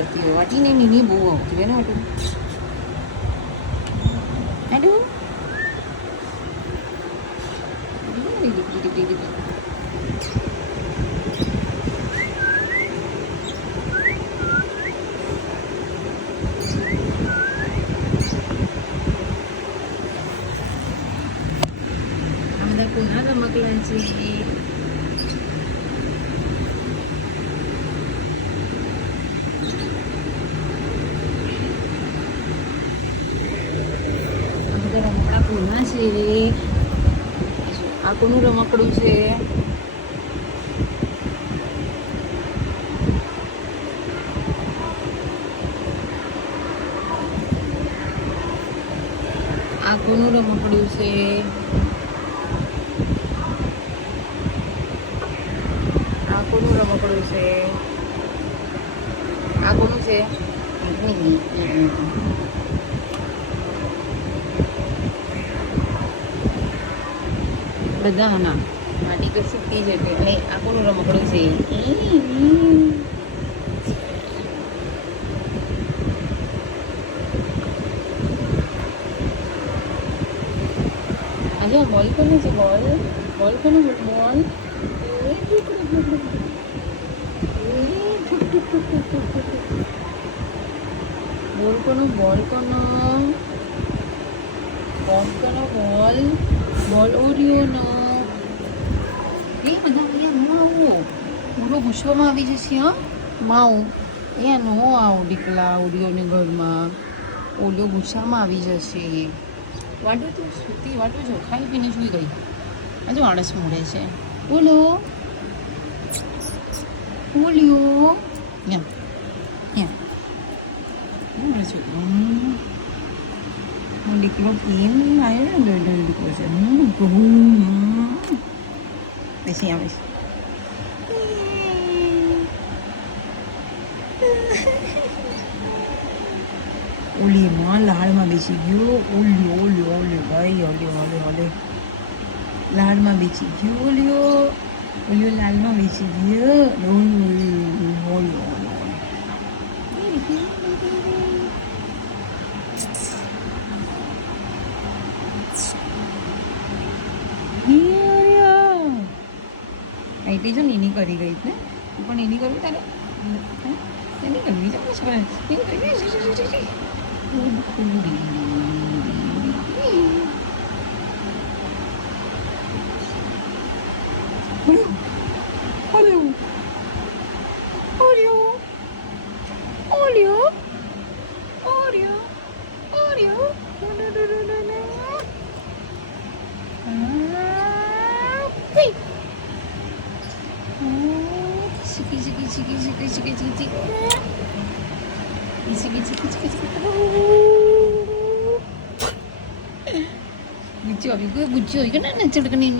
કરતી હોય વાટીને નીની બહુ આવતી હોય ને વાટું હાડું કોના રમકડા છે રમકડા કોના છે આ કોનું રમકડું છે આ કોનું રમકડું છે આ કોનું રમકડું છે આ કોનું છે બધા ના માટી તો સીધી છે અને આ કોનું રમકડું છે આજે બોલ કોનું છે બોલ બોલ કોનું બોલ બોલ કોનો બોલ કોનો બોલ કોનો બોલ બોલ ઓરિયોનો એ બધા અહીંયા ન આવો પૂરો ગુસ્સોમાં આવી જશે હા માઉ અહીંયા ન આવો દીકલા ઓરિયોને ઘરમાં ઓલિયો ગુસ્સામાં આવી જશે વાટો તું સૂતી વાટો જો ખાઈ પીને સુઈ ગઈ હજુ આળસ મળે છે બોલો ઓલિયો યા હું દીકરો કેમ આવ્યો ને દોડ દીકરો છે બેસી આવે છે ઓલીમાં લાળમાં બેસી ગયો ઓલ્યો ઓલ્યો ઓલ્યો ભાઈ ઓલ્યો ઓલ્યો ઓલ્યો લાળમાં બેસી ગયો ઓલ્યો ઓલ્યો લાલમાં બેસી ગયો ઓલ્યો ઓલ્યો આઈટી જો એની કરી ગઈ ને પણ એની કરવી તારે એની કરવી ગુચ્ચો આવી ગયો ગુચ્ચો આવી ગયો ને ચડકની